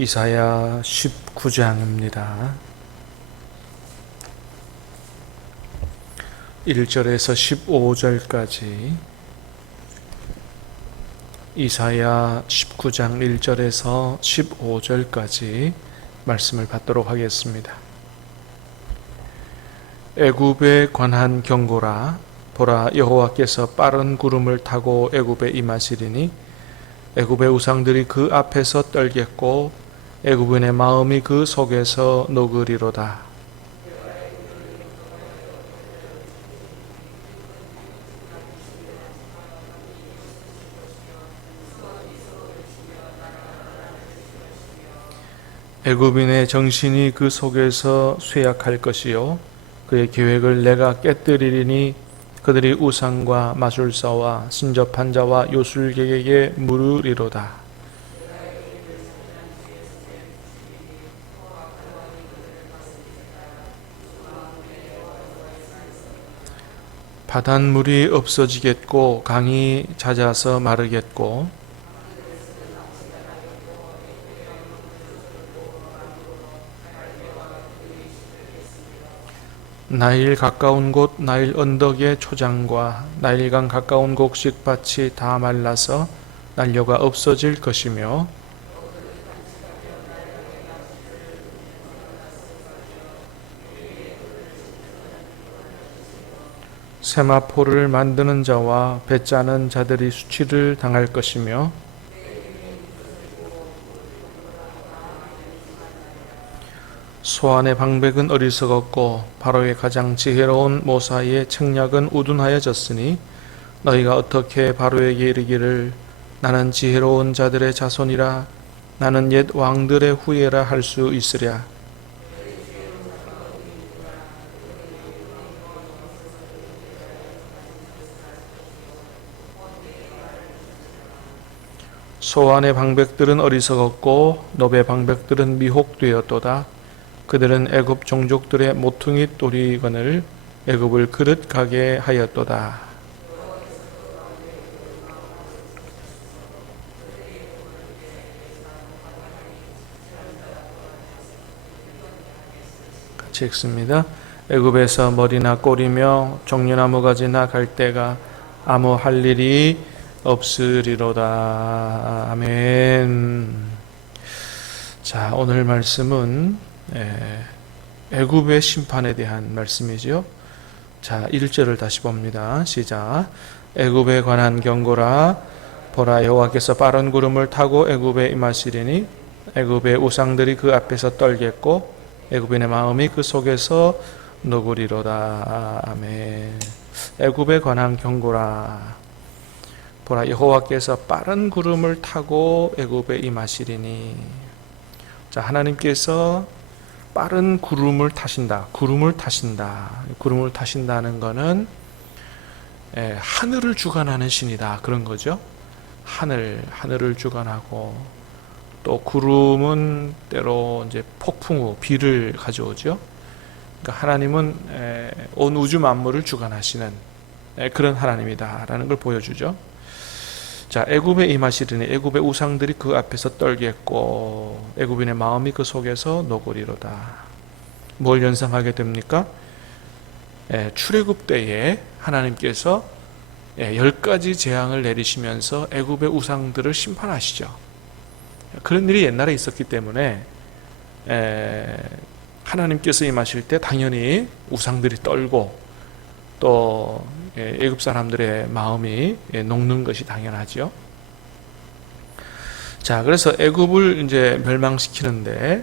이사야 19장입니다. 1절에서 15절까지 이사야 19장 1절에서 15절까지 말씀을 받도록 하겠습니다. 애굽에 관한 경고라. 보라, 여호와께서 빠른 구름을 타고 애굽에 임하시리니 애굽의 우상들이 그 앞에서 떨겠고 애굽인의 마음이 그 속에서 녹으리로다. 애굽인의 정신이 그 속에서 쇠약할 것이요 그의 계획을 내가 깨뜨리리니 그들이 우상과 마술사와 신접한 자와 요술객에게 물으리로다. 바닷물이 없어지겠고 강이 잦아서 마르겠고 나일 가까운 곳 나일 언덕의 초장과 나일강 가까운 곡식밭이 다 말라서 난료가 없어질 것이며 세마포를 만드는 자와 배 짜는 자들이 수치를 당할 것이며 소안의 방백은 어리석었고 바로의 가장 지혜로운 모사의 책략은 우둔하여졌으니 너희가 어떻게 바로에게 이르기를 나는 지혜로운 자들의 자손이라 나는 옛 왕들의 후예라 할 수 있으랴. 소안의 방백들은 어리석었고 노베 방백들은 미혹되었도다. 그들은 애굽 종족들의 모퉁이 또리건을 애굽을 그릇가게 하였도다. 같이 읽습니다. 애굽에서 머리나 꼬리며 종려나무 가지나 갈대가 아무 할 일이 없으리로다. 아멘. 자, 오늘 말씀은 애굽의 심판에 대한 말씀이죠. 자, 1절을 다시 봅니다. 시작. 애굽에 관한 경고라. 보라, 여호와께서 빠른 구름을 타고 애굽에 임하시리니 애굽의 우상들이 그 앞에서 떨겠고 애굽인의 마음이 그 속에서 녹으리로다. 아멘. 애굽에 관한 경고라. 보라, 여호와께서 빠른 구름을 타고 애굽에 임하시리니. 자, 하나님께서 빠른 구름을 타신다. 구름을 타신다는 것은 하늘을 주관하는 신이다. 그런 거죠. 하늘을 주관하고 또 구름은 때로 이제 폭풍 후 비를 가져오죠. 그러니까 하나님은 온 우주 만물을 주관하시는 그런 하나님이다라는 걸 보여주죠. 자, 애굽에 임하시리니 애굽의 우상들이 그 앞에서 떨겠고 애굽인의 마음이 그 속에서 녹으리로다. 뭘 연상하게 됩니까? 출애굽 때에 하나님께서 10가지 재앙을 내리시면서 애굽의 우상들을 심판하시죠. 그런 일이 옛날에 있었기 때문에 하나님께서 임하실 때 당연히 우상들이 떨고 또 애굽 사람들의 마음이 녹는 것이 당연하죠. 자, 그래서 애굽을 이제 멸망시키는데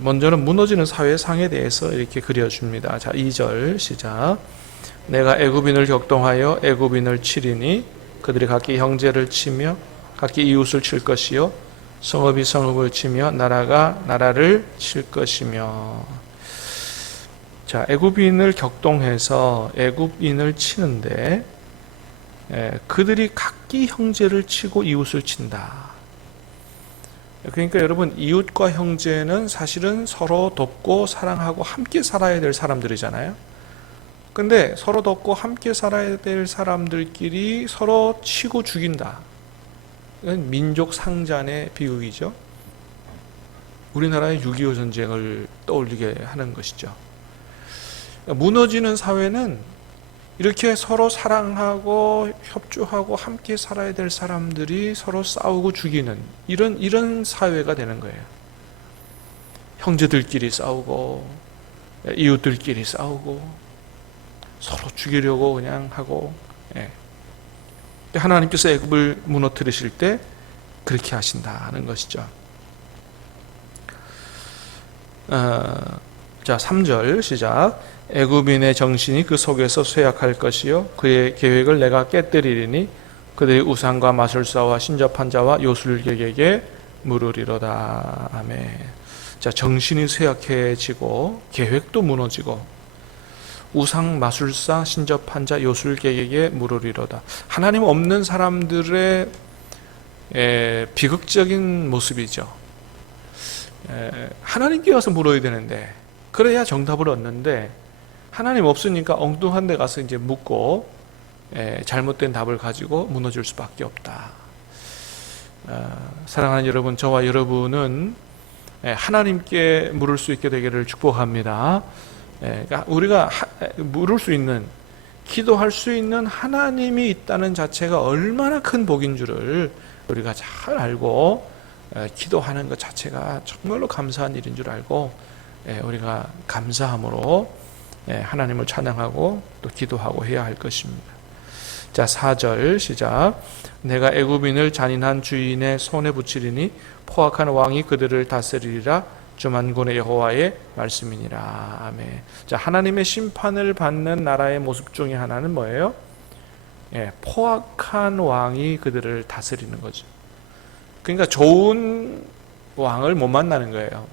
먼저는 무너지는 사회상에 대해서 이렇게 그려줍니다. 자, 2절 시작. 내가 애굽인을 격동하여 애굽인을 치리니 그들이 각기 형제를 치며 각기 이웃을 칠 것이요 성읍이 성읍을 치며 나라가 나라를 칠 것이며. 자, 애굽인을 격동해서 애굽인을 치는데 그들이 각기 형제를 치고 이웃을 친다. 그러니까 여러분, 이웃과 형제는 사실은 서로 돕고 사랑하고 함께 살아야 될 사람들이잖아요. 근데 서로 돕고 함께 살아야 될 사람들끼리 서로 치고 죽인다. 이건 민족 상잔의 비극이죠. 우리나라의 6.25 전쟁을 떠올리게 하는 것이죠. 무너지는 사회는 이렇게 서로 사랑하고 협조하고 함께 살아야 될 사람들이 서로 싸우고 죽이는 이런 사회가 되는 거예요. 형제들끼리 싸우고 이웃들끼리 싸우고 서로 죽이려고 그냥 하고. 하나님께서 애굽을 무너뜨리실 때 그렇게 하신다는 것이죠. 자, 3절 시작. 애굽인의 정신이 그 속에서 쇠약할 것이요 그의 계획을 내가 깨뜨리리니 그들의 우상과 마술사와 신접한 자와 요술객에게 물으리로다. 아멘. 자, 정신이 쇠약해지고 계획도 무너지고 우상, 마술사, 신접한 자, 요술객에게 물으리로다. 하나님 없는 사람들의 비극적인 모습이죠. 하나님께 가서 물어야 되는데, 그래야 정답을 얻는데 하나님 없으니까 엉뚱한 데 가서 이제 묻고 잘못된 답을 가지고 무너질 수밖에 없다. 사랑하는 여러분, 저와 여러분은 하나님께 물을 수 있게 되기를 축복합니다. 그러니까 우리가 물을 수 있는, 기도할 수 있는 하나님이 있다는 자체가 얼마나 큰 복인 줄을 우리가 잘 알고, 기도하는 것 자체가 정말로 감사한 일인 줄 알고 우리가 감사함으로 하나님을 찬양하고 또 기도하고 해야 할 것입니다. 자, 4절 시작. 내가 애굽인을 잔인한 주인의 손에 붙이리니 포악한 왕이 그들을 다스리리라. 주 만군의 여호와의 말씀이니라. 아멘. 자, 하나님의 심판을 받는 나라의 모습 중에 하나는 뭐예요? 포악한 왕이 그들을 다스리는 거죠. 그러니까 좋은 왕을 못 만나는 거예요.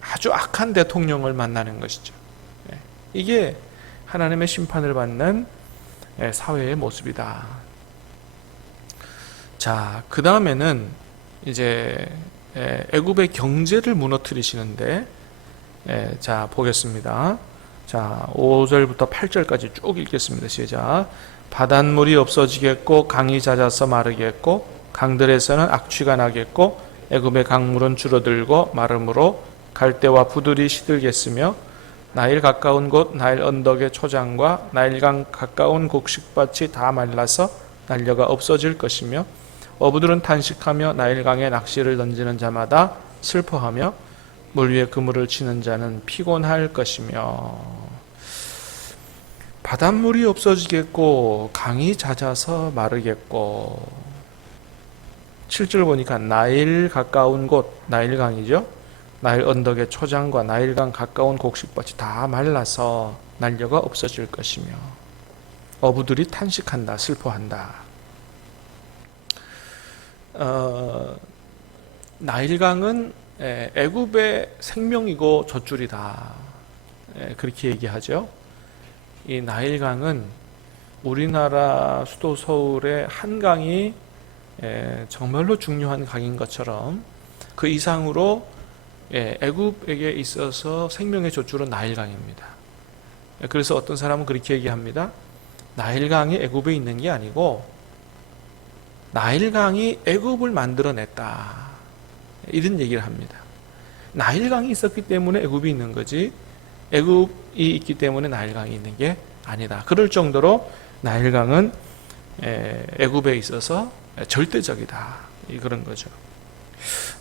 아주 악한 대통령을 만나는 것이죠. 이게 하나님의 심판을 받는 사회의 모습이다. 자, 그 다음에는 이제 애굽의 경제를 무너뜨리시는데, 자, 보겠습니다. 자, 5절부터 8절까지 쭉 읽겠습니다. 시작. 바닷물이 없어지겠고 강이 잦아서 마르겠고 강들에서는 악취가 나겠고 애굽의 강물은 줄어들고 마름으로 갈대와 부들이 시들겠으며 나일 가까운 곳 나일 언덕의 초장과 나일강 가까운 곡식밭이 다 말라서 날려가 없어질 것이며 어부들은 탄식하며 나일강에 낚시를 던지는 자마다 슬퍼하며 물 위에 그물을 치는 자는 피곤할 것이며 바닷물이 없어지겠고 강이 잦아서 마르겠고 7절 보니까 나일 가까운 곳, 나일강이죠. 나일 언덕의 초장과 나일강 가까운 곡식밭이 다 말라서 날려가 없어질 것이며 어부들이 탄식한다, 슬퍼한다. 나일강은 애굽의 생명이고 젖줄이다. 그렇게 얘기하죠. 이 나일강은 우리나라 수도 서울의 한강이 정말로 중요한 강인 것처럼 그 이상으로 애굽에게 있어서 생명의 젖줄은 나일강입니다. 그래서 어떤 사람은 그렇게 얘기합니다. 나일강이 애굽에 있는 게 아니고 나일강이 애굽을 만들어냈다, 이런 얘기를 합니다. 나일강이 있었기 때문에 애굽이 있는 거지 애굽이 있기 때문에 나일강이 있는 게 아니다. 그럴 정도로 나일강은 애굽에 있어서 절대적이다, 그런 거죠.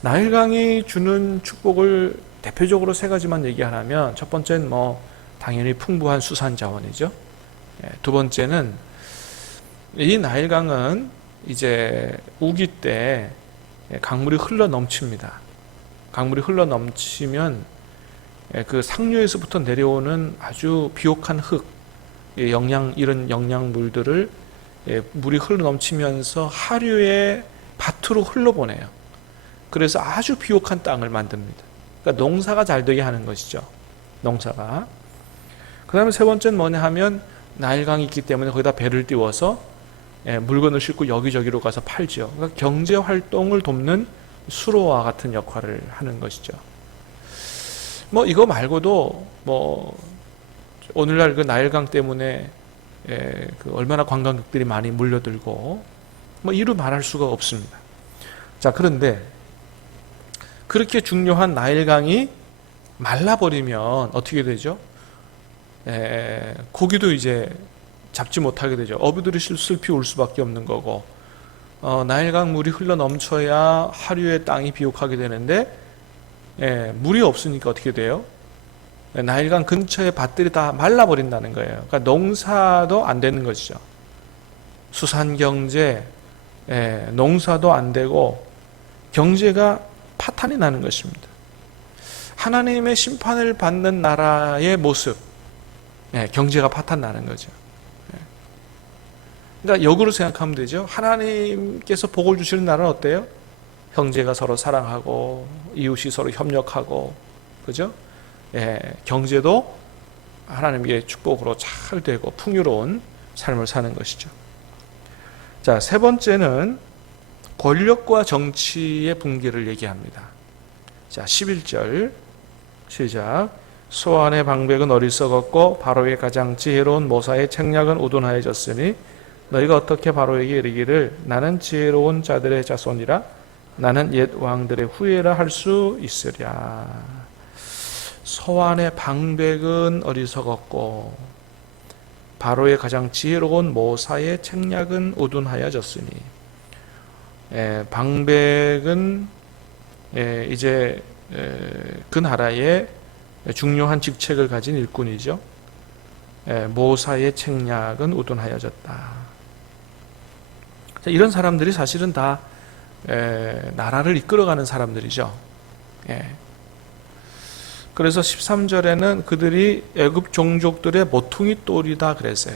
나일강이 주는 축복을 대표적으로 세 가지만 얘기하면, 첫 번째는 당연히 풍부한 수산 자원이죠. 두 번째는 이 나일강은 이제 우기 때 강물이 흘러 넘칩니다. 강물이 흘러 넘치면 그 상류에서부터 내려오는 아주 비옥한 흙, 이런 영양물들을 물이 흘러 넘치면서 하류의 밭으로 흘러보내요. 그래서 아주 비옥한 땅을 만듭니다. 그러니까 농사가 잘 되게 하는 것이죠. 농사가. 그 다음에 세 번째는 뭐냐 하면 나일강이 있기 때문에 거기다 배를 띄워서 물건을 싣고 여기저기로 가서 팔죠. 그러니까 경제 활동을 돕는 수로와 같은 역할을 하는 것이죠. 이거 말고도 오늘날 그 나일강 때문에 그 얼마나 관광객들이 많이 몰려들고 이루 말할 수가 없습니다. 자, 그런데 그렇게 중요한 나일강이 말라버리면 어떻게 되죠? 고기도 이제 잡지 못하게 되죠. 어부들이 슬피 울 수밖에 없는 거고, 나일강 물이 흘러 넘쳐야 하류의 땅이 비옥하게 되는데, 물이 없으니까 어떻게 돼요? 나일강 근처의 밭들이 다 말라버린다는 거예요. 그러니까 농사도 안 되는 것이죠. 수산경제, 농사도 안 되고 경제가 파탄이 나는 것입니다. 하나님의 심판을 받는 나라의 모습, 경제가 파탄 나는 거죠. 그러니까 역으로 생각하면 되죠. 하나님께서 복을 주시는 나라는 어때요? 형제가 서로 사랑하고 이웃이 서로 협력하고, 그죠? 경제도 하나님의 축복으로 잘 되고 풍요로운 삶을 사는 것이죠. 자, 세 번째는 권력과 정치의 붕괴를 얘기합니다. 자, 11절 시작. 소안의 방백은 어리석었고 바로의 가장 지혜로운 모사의 책략은 우둔하여졌으니 너희가 어떻게 바로에게 이르기를 나는 지혜로운 자들의 자손이라 나는 옛 왕들의 후예라 할 수 있으랴. 소안의 방백은 어리석었고 바로의 가장 지혜로운 모사의 책략은 우둔하여졌으니, 방백은 이제 그 나라의 중요한 직책을 가진 일꾼이죠. 모사의 책략은 우둔하여졌다. 이런 사람들이 사실은 다 나라를 이끌어가는 사람들이죠. 그래서 13절에는 그들이 애굽 종족들의 모퉁이 돌이다 그랬어요.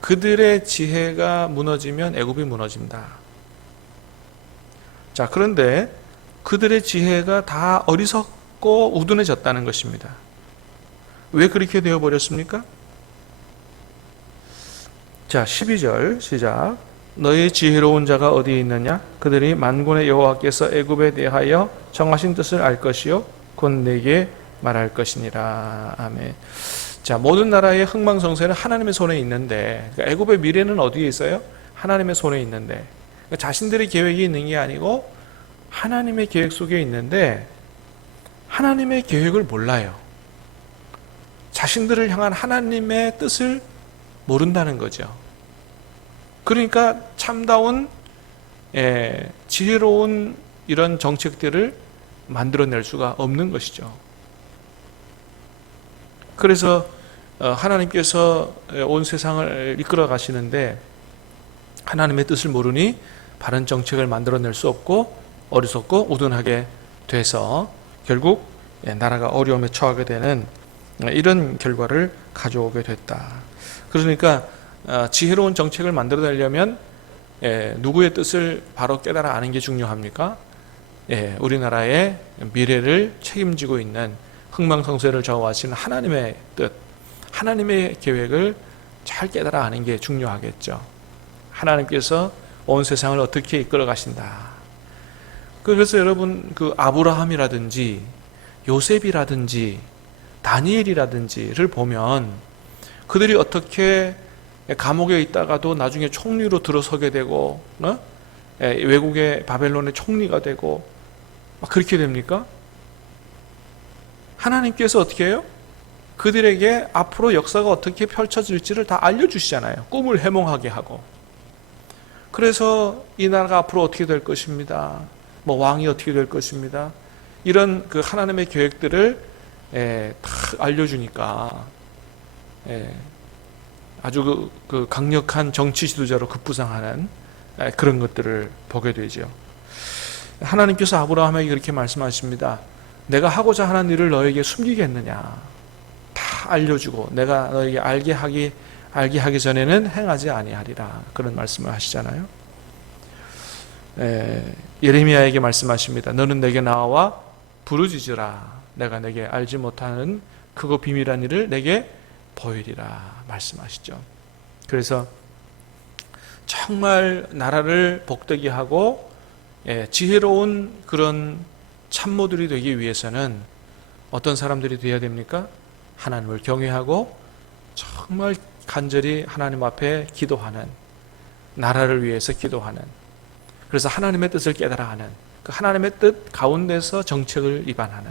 그들의 지혜가 무너지면 애굽이 무너진다. 자, 그런데 그들의 지혜가 다 어리석고 우둔해졌다는 것입니다. 왜 그렇게 되어버렸습니까? 자, 12절 시작. 너희 지혜로운 자가 어디에 있느냐? 그들이 만군의 여호와께서 애굽에 대하여 정하신 뜻을 알 것이요 곧 내게 말할 것이니라. 아멘. 자, 모든 나라의 흥망성쇠는 하나님의 손에 있는데, 그러니까 애굽의 미래는 어디에 있어요? 하나님의 손에 있는데, 그러니까 자신들의 계획이 있는 게 아니고 하나님의 계획 속에 있는데 하나님의 계획을 몰라요. 자신들을 향한 하나님의 뜻을 모른다는 거죠. 그러니까 참다운 지혜로운 이런 정책들을 만들어낼 수가 없는 것이죠. 그래서 하나님께서 온 세상을 이끌어 가시는데 하나님의 뜻을 모르니 바른 정책을 만들어낼 수 없고 어리석고 우둔하게 돼서 결국 나라가 어려움에 처하게 되는 이런 결과를 가져오게 됐다. 그러니까 지혜로운 정책을 만들어내려면 누구의 뜻을 바로 깨달아 아는 게 중요합니까? 우리나라의 미래를 책임지고 있는 흥망성쇠를 저어하시는 하나님의 뜻, 하나님의 계획을 잘 깨달아 아는 게 중요하겠죠. 하나님께서 온 세상을 어떻게 이끌어 가신다. 그래서 여러분 그 아브라함이라든지 요셉이라든지 다니엘이라든지를 보면 그들이 어떻게 감옥에 있다가도 나중에 총리로 들어서게 되고 외국의 바벨론의 총리가 되고 그렇게 됩니까? 하나님께서 어떻게 해요? 그들에게 앞으로 역사가 어떻게 펼쳐질지를 다 알려주시잖아요. 꿈을 해몽하게 하고. 그래서 이 나라가 앞으로 어떻게 될 것입니다. 왕이 어떻게 될 것입니다. 이런 그 하나님의 계획들을 다 알려주니까 아주 그 강력한 정치 지도자로 급부상하는 그런 것들을 보게 되죠. 하나님께서 아브라함에게 그렇게 말씀하십니다. 내가 하고자 하는 일을 너에게 숨기겠느냐. 다 알려주고 내가 너에게 알게 하기 전에는 행하지 아니하리라. 그런 말씀을 하시잖아요. 예레미야에게 말씀하십니다. 너는 내게 나와 부르짖으라. 내가 내게 알지 못하는 크고 비밀한 일을 내게 보이리라 말씀하시죠. 그래서 정말 나라를 복되게 하고 지혜로운 그런 참모들이 되기 위해서는 어떤 사람들이 되어야 됩니까? 하나님을 경외하고 정말 간절히 하나님 앞에 기도하는, 나라를 위해서 기도하는, 그래서 하나님의 뜻을 깨달아 하는 그 하나님의 뜻 가운데서 정책을 입안하는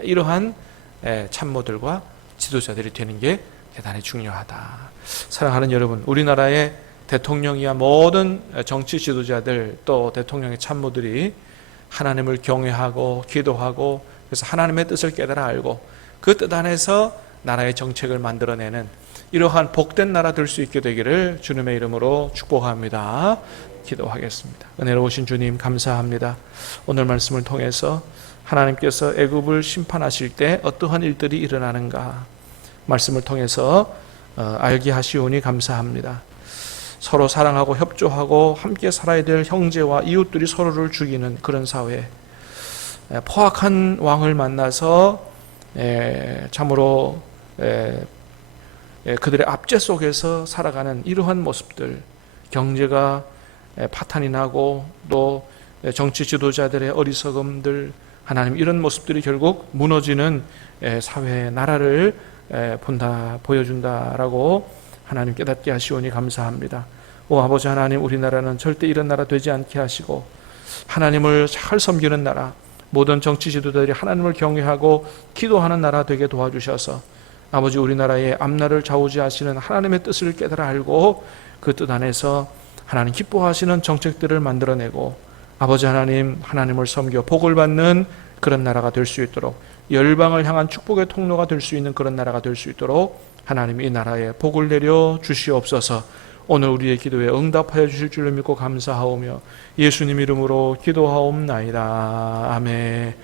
이러한 참모들과 지도자들이 되는 게 대단히 중요하다. 사랑하는 여러분, 우리나라의 대통령이야 모든 정치 지도자들 또 대통령의 참모들이 하나님을 경외하고 기도하고 그래서 하나님의 뜻을 깨달아 알고 그 뜻 안에서 나라의 정책을 만들어내는 이러한 복된 나라 될 수 있게 되기를 주님의 이름으로 축복합니다. 기도하겠습니다. 은혜로우신 주님 감사합니다. 오늘 말씀을 통해서 하나님께서 애굽을 심판하실 때 어떠한 일들이 일어나는가 말씀을 통해서 알게 하시오니 감사합니다. 서로 사랑하고 협조하고 함께 살아야 될 형제와 이웃들이 서로를 죽이는 그런 사회, 포악한 왕을 만나서 참으로 그들의 압제 속에서 살아가는 이러한 모습들, 경제가 파탄이 나고 또 정치 지도자들의 어리석음들, 하나님 이런 모습들이 결국 무너지는 사회 나라를 보여준다라고 하나님 깨닫게 하시오니 감사합니다. 오 아버지 하나님, 우리나라는 절대 이런 나라 되지 않게 하시고 하나님을 잘 섬기는 나라, 모든 정치 지도자들이 하나님을 경외하고 기도하는 나라 되게 도와주셔서 아버지 우리나라의 앞날을 좌우지하시는 하나님의 뜻을 깨달아 알고 그 뜻 안에서 하나님 기뻐하시는 정책들을 만들어내고 아버지 하나님, 하나님을 섬겨 복을 받는 그런 나라가 될 수 있도록 열방을 향한 축복의 통로가 될 수 있는 그런 나라가 될 수 있도록 하나님 이 나라에 복을 내려 주시옵소서. 오늘 우리의 기도에 응답하여 주실 줄을 믿고 감사하오며 예수님 이름으로 기도하옵나이다. 아멘.